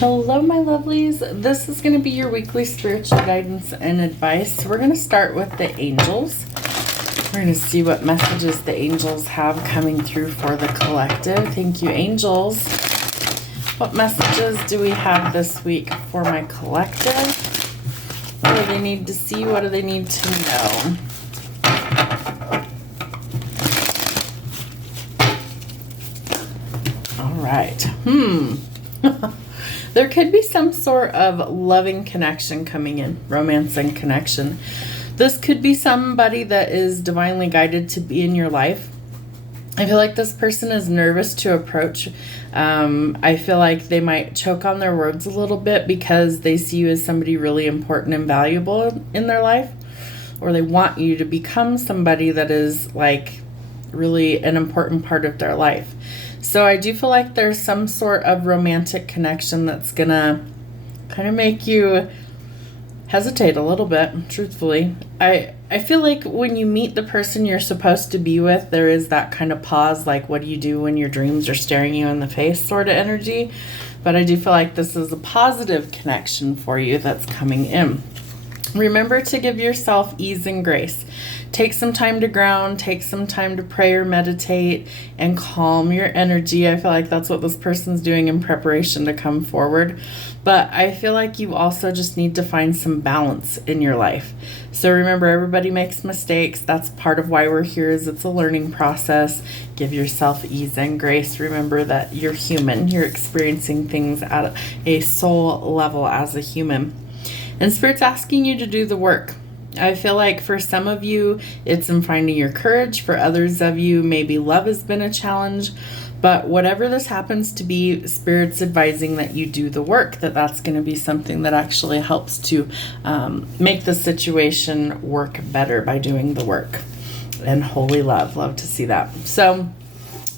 Hello, my lovelies. This is going to be your weekly spiritual guidance and advice. We're going to start with the angels. We're going to see what messages the angels have coming through for the collective. Thank you, angels. What messages do we have this week for my collective? What do they need to see? What do they need to know? All right. There could be some sort of loving connection coming in, romance and connection. This could be somebody that is divinely guided to be in your life. I feel like this person is nervous to approach. I feel like they might choke on their words a little bit because they see you as somebody really important and valuable in their life, or they want you to become somebody that is like really an important part of their life. So I do feel like there's some sort of romantic connection that's gonna kind of make you hesitate a little bit, truthfully. I feel like when you meet the person you're supposed to be with, there is that kind of pause, like what do you do when your dreams are staring you in the face sort of energy. But I do feel like this is a positive connection for you that's coming in. Remember to give yourself ease and grace. Take some time to ground, take some time to pray or meditate and calm your energy. I feel like that's what this person's doing in preparation to come forward. But I feel like you also just need to find some balance in your life. So remember, everybody makes mistakes. That's part of why we're here, is it's a learning process. Give yourself ease and grace. Remember that you're human. You're experiencing things at a soul level as a human. And Spirit's asking you to do the work. I feel like for some of you, it's in finding your courage. For others of you, maybe love has been a challenge. But whatever this happens to be, Spirit's advising that you do the work, that's going to be something that actually helps to make the situation work better by doing the work. And holy love to see that. So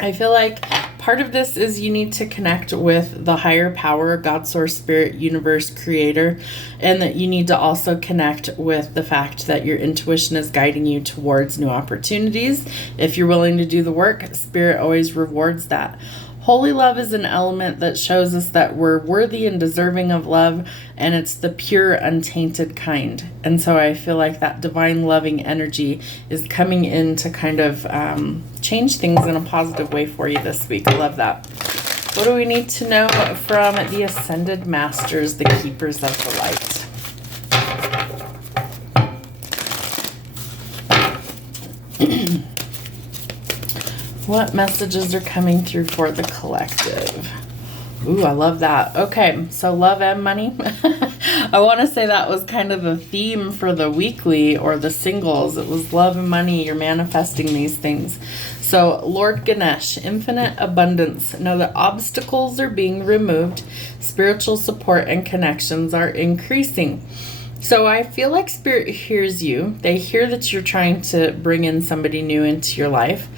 I feel like part of this is you need to connect with the higher power, God, source, spirit, universe, creator, and that you need to also connect with the fact that your intuition is guiding you towards new opportunities. If you're willing to do the work, Spirit always rewards that. Holy love is an element that shows us that we're worthy and deserving of love, and it's the pure, untainted kind. And so I feel like that divine loving energy is coming in to kind of change things in a positive way for you this week. I love that. What do we need to know from the Ascended Masters, the Keepers of the Light? What messages are coming through for the collective? Ooh, I love that. Okay, so love and money. I want to say that was kind of the theme for the weekly or the singles. It was love and money. You're manifesting these things. So Lord Ganesh, infinite abundance. Know that obstacles are being removed. Spiritual support and connections are increasing. So I feel like Spirit hears you. They hear that you're trying to bring in somebody new into your life.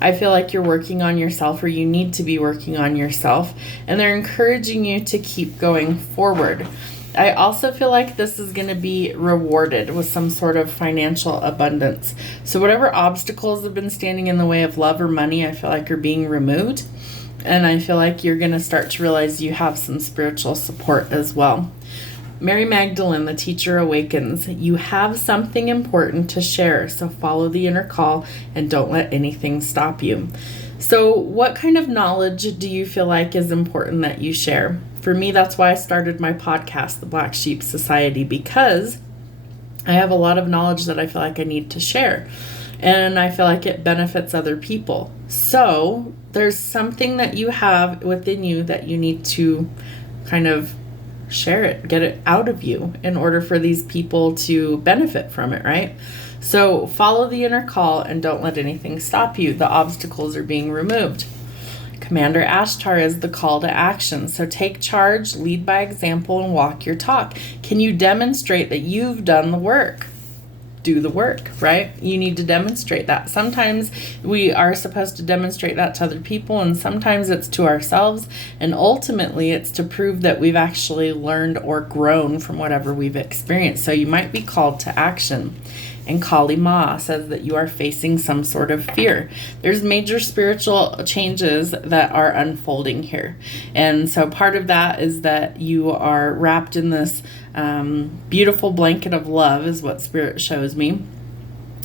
I feel like you're working on yourself, or you need to be working on yourself, and they're encouraging you to keep going forward. I also feel like this is going to be rewarded with some sort of financial abundance. So whatever obstacles have been standing in the way of love or money, I feel like are being removed. And I feel like you're going to start to realize you have some spiritual support as well. Mary Magdalene, the teacher, awakens. You have something important to share, so follow the inner call and don't let anything stop you. So what kind of knowledge do you feel like is important that you share? For me, that's why I started my podcast, The Black Sheep Society, because I have a lot of knowledge that I feel like I need to share, and I feel like it benefits other people. So there's something that you have within you that you need to kind of share it, get it out of you in order for these people to benefit from it, right? So follow the inner call and don't let anything stop you. The obstacles are being removed. Commander Ashtar is the call to action. So take charge, lead by example, and walk your talk. Can you demonstrate that you've done the work? Do the work, right? You need to demonstrate that. Sometimes we are supposed to demonstrate that to other people, and sometimes it's to ourselves, and ultimately it's to prove that we've actually learned or grown from whatever we've experienced. So you might be called to action. And Kali Ma says that you are facing some sort of fear. There's major spiritual changes that are unfolding here. And so part of that is that you are wrapped in this beautiful blanket of love is what Spirit shows me.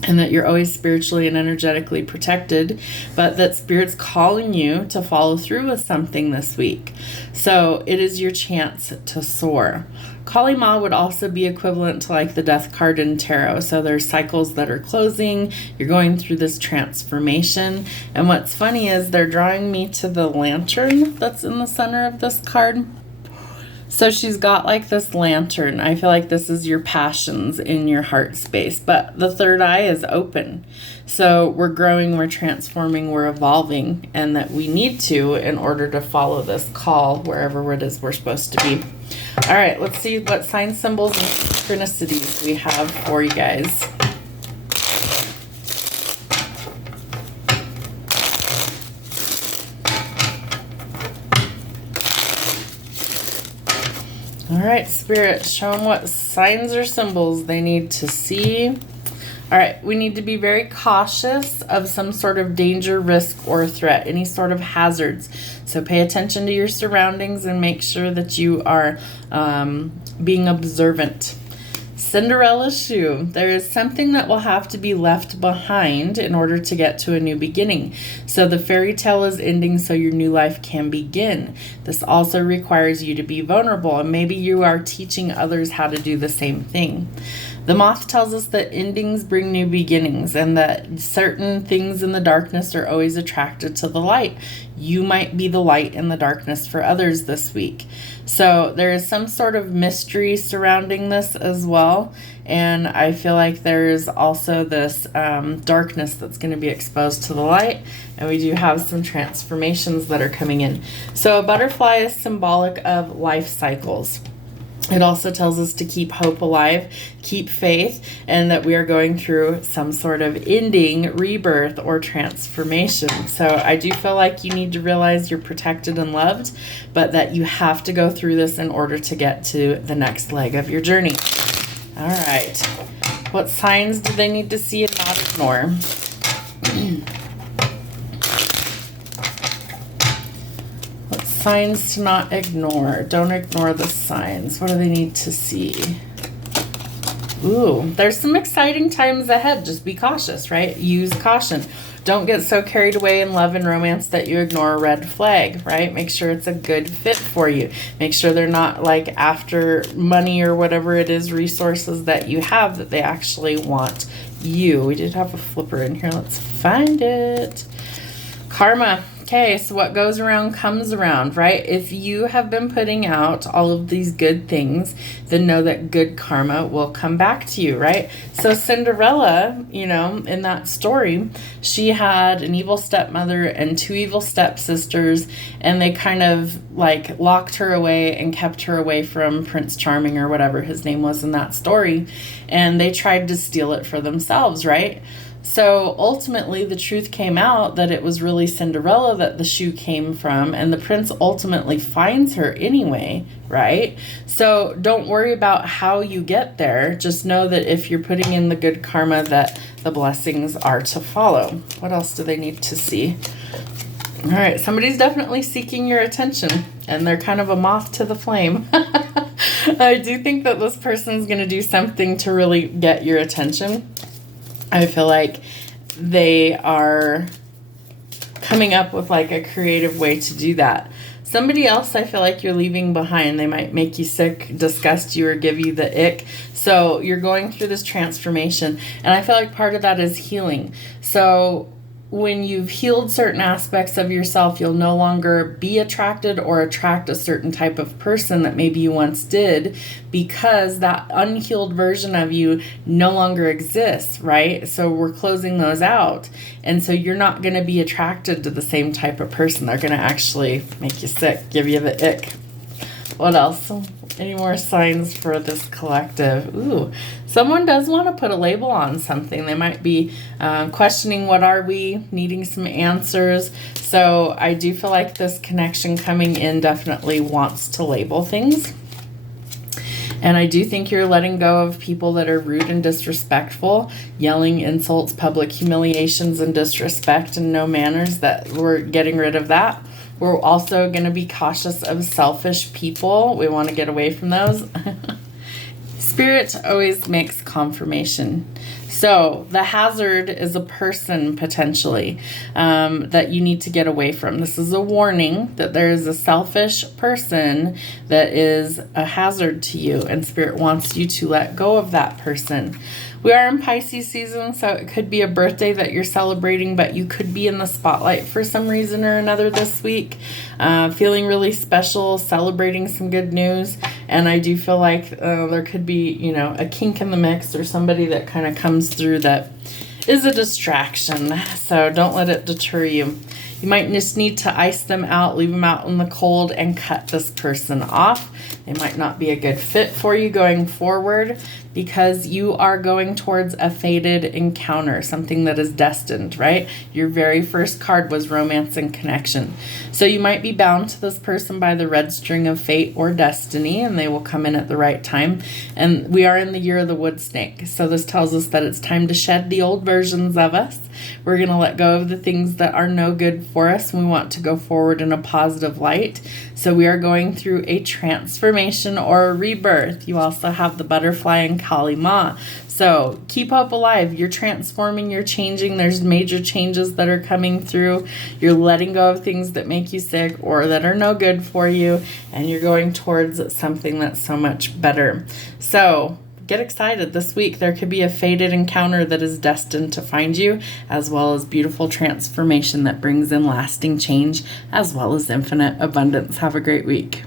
And that you're always spiritually and energetically protected, but that Spirit's calling you to follow through with something this week. So it is your chance to soar. Kali Ma would also be equivalent to like the Death card in tarot. So there's cycles that are closing. You're going through this transformation. And what's funny is they're drawing me to the lantern that's in the center of this card. So she's got like this lantern. I feel like this is your passions in your heart space, but the third eye is open. So we're growing, we're transforming, we're evolving, and that we need to in order to follow this call wherever it is we're supposed to be. All right, let's see what sign symbols and synchronicities we have for you guys. All right, Spirit, show them what signs or symbols they need to see. All right, we need to be very cautious of some sort of danger, risk, or threat, any sort of hazards. So pay attention to your surroundings and make sure that you are being observant. Cinderella shoe. There is something that will have to be left behind in order to get to a new beginning. So the fairy tale is ending so your new life can begin. This also requires you to be vulnerable, and maybe you are teaching others how to do the same thing. The moth tells us that endings bring new beginnings and that certain things in the darkness are always attracted to the light. You might be the light in the darkness for others this week. So there is some sort of mystery surrounding this as well. And I feel like there is also this darkness that's going to be exposed to the light. And we do have some transformations that are coming in. So a butterfly is symbolic of life cycles. It also tells us to keep hope alive, keep faith, and that we are going through some sort of ending, rebirth, or transformation. So I do feel like you need to realize you're protected and loved, but that you have to go through this in order to get to the next leg of your journey. All right. What signs do they need to see and not ignore? Signs to not ignore. Don't ignore the signs. What do they need to see? Ooh, there's some exciting times ahead. Just be cautious, right? Use caution. Don't get so carried away in love and romance that you ignore a red flag, right? Make sure it's a good fit for you. Make sure they're not like after money or whatever it is, resources that you have, that they actually want you. We did have a flipper in here. Let's find it. Karma. Okay, so what goes around comes around, right? If you have been putting out all of these good things, then know that good karma will come back to you, right? So Cinderella, you know, in that story, she had an evil stepmother and two evil stepsisters, and they kind of like locked her away and kept her away from Prince Charming or whatever his name was in that story, and they tried to steal it for themselves, right? So ultimately, the truth came out that it was really Cinderella that the shoe came from, and the prince ultimately finds her anyway, right? So don't worry about how you get there. Just know that if you're putting in the good karma, that the blessings are to follow. What else do they need to see? All right, somebody's definitely seeking your attention, and they're kind of a moth to the flame. I do think that this person's going to do something to really get your attention. I feel like they are coming up with like a creative way to do that. Somebody else I feel like you're leaving behind. They might make you sick, disgust you, or give you the ick. So you're going through this transformation. And I feel like part of that is healing. So when you've healed certain aspects of yourself, you'll no longer be attracted or attract a certain type of person that maybe you once did, because that unhealed version of you no longer exists, right? So we're closing those out. And so you're not going to be attracted to the same type of person. They're going to actually make you sick, give you the ick. What else? Any more signs for this collective? Ooh, someone does want to put a label on something. They might be questioning, what are we? Needing some answers. So I do feel like this connection coming in definitely wants to label things. And I do think you're letting go of people that are rude and disrespectful, yelling, insults, public humiliations, and disrespect and no manners, that we're getting rid of that. We're also going to be cautious of selfish people. We want to get away from those. Spirit always makes confirmation. So the hazard is a person potentially that you need to get away from. This is a warning that there is a selfish person that is a hazard to you, and Spirit wants you to let go of that person. We are in Pisces season, so it could be a birthday that you're celebrating, but you could be in the spotlight for some reason or another this week, feeling really special, celebrating some good news. And I do feel like there could be, you know, a kink in the mix or somebody that kind of comes through that is a distraction. So don't let it deter you. You might just need to ice them out, leave them out in the cold, and cut this person off. They might not be a good fit for you going forward, because you are going towards a fated encounter, something that is destined, right? Your very first card was romance and connection. So you might be bound to this person by the red string of fate or destiny, and they will come in at the right time. And we are in the year of the wood snake. So this tells us that it's time to shed the old versions of us. We're going to let go of the things that are no good for us. We want to go forward in a positive light. So we are going through a transformation or a rebirth. You also have the butterfly and Kali Ma. So keep hope alive. You're transforming, you're changing. There's major changes that are coming through. You're letting go of things that make you sick or that are no good for you. And you're going towards something that's so much better. So get excited. This week there could be a fated encounter that is destined to find you, as well as beautiful transformation that brings in lasting change, as well as infinite abundance. Have a great week.